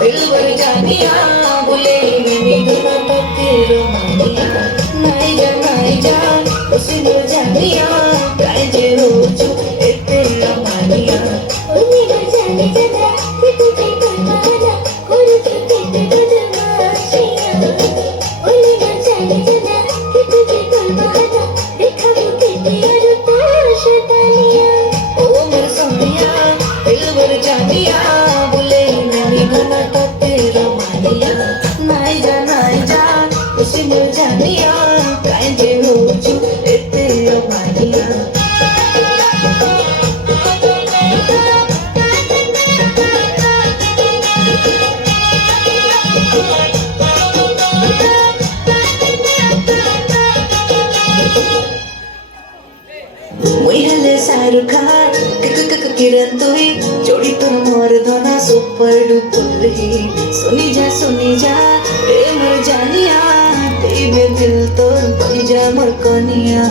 दिलबर जानिया बोले मैंने दुना तेरे मानिया नहीं जा उसी नो जानिया काजे रोजू तेरा मानिया उन्हीं को जाने जगा कि तुझे कोई माना और तुझे बदमाशियाँ उन्हीं को जाने जगा कि तुझे कोई माना देखा वो तेरी और शैतानियाँ ओ मेरे सोनिया दिलबर जानिया बोले मैंने दुना तेरा मानिया नहीं जा उसी नो जानिया काजे रोजू तेरा मानिया মই হলে শাহরুখ খান কিরণ তুই জড়ি তোর মোর ধনা সুপার ডুপার হি শুনি যা রে মোর জানিয়া দেবে দিল তোর বই যা মোর কনিয়া